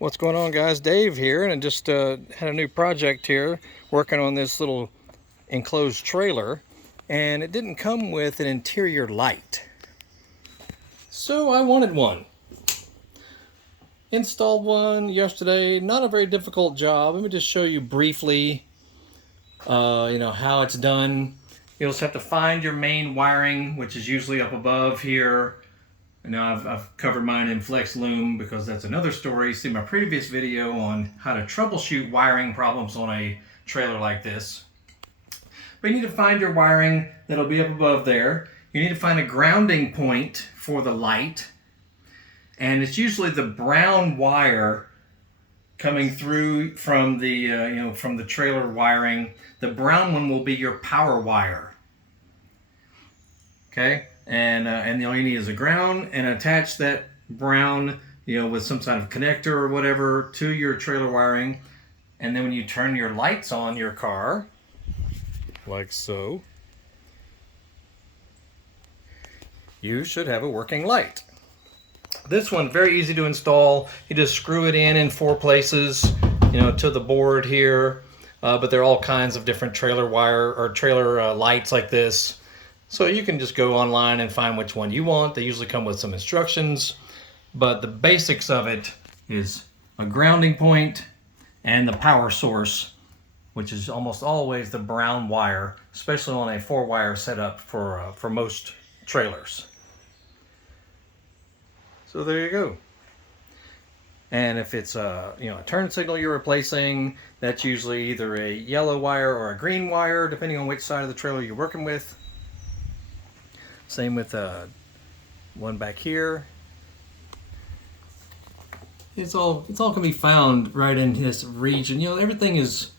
What's going on, guys? Dave here, and I just had a new project here working on this little enclosed trailer, and it didn't come with an interior light, so I wanted one. Installed one yesterday. Not a very difficult job. Let me just show you briefly how it's done. You'll just have to find your main wiring, which is usually up above here. Now I've covered mine in Flex Loom because that's another story. See my previous video on how to troubleshoot wiring problems on a trailer like this. But you need to find your wiring that'll be up above there. You need to find a grounding point for the light. And it's usually the brown wire coming through from the from the trailer wiring. The brown one will be your power wire. Okay? And all you need is a ground, and attach that brown, with some kind of connector or whatever to your trailer wiring. And then when you turn your lights on your car, like so, you should have a working light. This one's very easy to install. You just screw it in 4 places, to the board here. But there are all kinds of different trailer wire or trailer lights like this. So you can just go online and find which one you want. They usually come with some instructions, but the basics of it is a grounding point and the power source, which is almost always the brown wire, especially on a 4-wire setup for most trailers. So there you go. And if it's a turn signal you're replacing, that's usually either a yellow wire or a green wire, depending on which side of the trailer you're working with. Same with one back here. It's all can be found right in this region. Everything is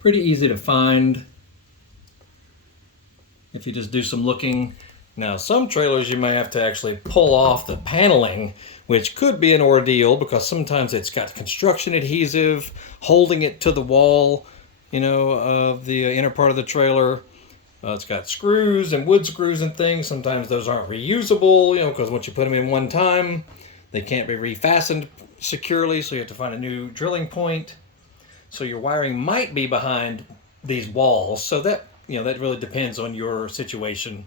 pretty easy to find if you just do some looking. Now, some trailers you may have to actually pull off the paneling, which could be an ordeal because sometimes it's got construction adhesive holding it to the wall, of the inner part of the trailer. It's got screws and wood screws and things. Sometimes those aren't reusable, because once you put them in one time, they can't be refastened securely, so you have to find a new drilling point. So your wiring might be behind these walls. So that, that really depends on your situation.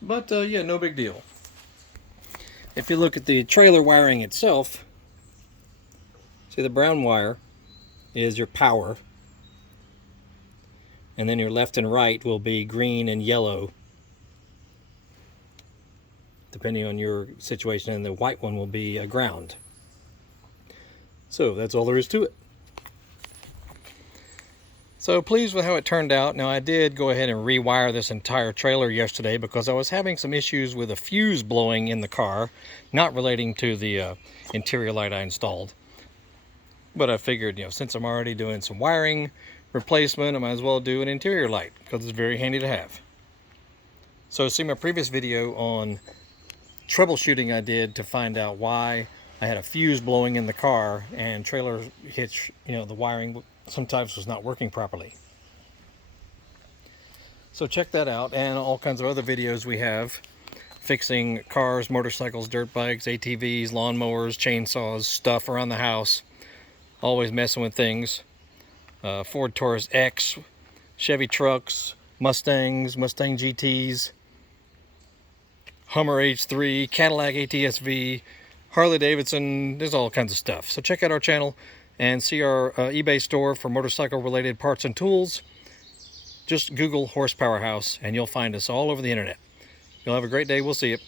But no big deal. If you look at the trailer wiring itself, see the brown wire is your power. And then your left and right will be green and yellow, depending on your situation, and the white one will be a ground. So that's all there is to it. So pleased with how it turned out. Now I did go ahead and rewire this entire trailer yesterday because I was having some issues with a fuse blowing in the car, not relating to the interior light I installed. But I figured, since I'm already doing some wiring replacement, I might as well do an interior light because it's very handy to have. So see my previous video on troubleshooting I did to find out why I had a fuse blowing in the car and trailer hitch, the wiring sometimes was not working properly. So check that out, and all kinds of other videos we have fixing cars, motorcycles, dirt bikes, ATVs, lawnmowers, chainsaws, stuff around the house, always messing with things. Ford Taurus X, Chevy trucks, Mustangs, Mustang GTs, Hummer H3, Cadillac ATS-V, Harley Davidson. There's all kinds of stuff. So check out our channel and see our eBay store for motorcycle related parts and tools. Just Google Horsepower House and you'll find us all over the internet. You'll have a great day. We'll see you.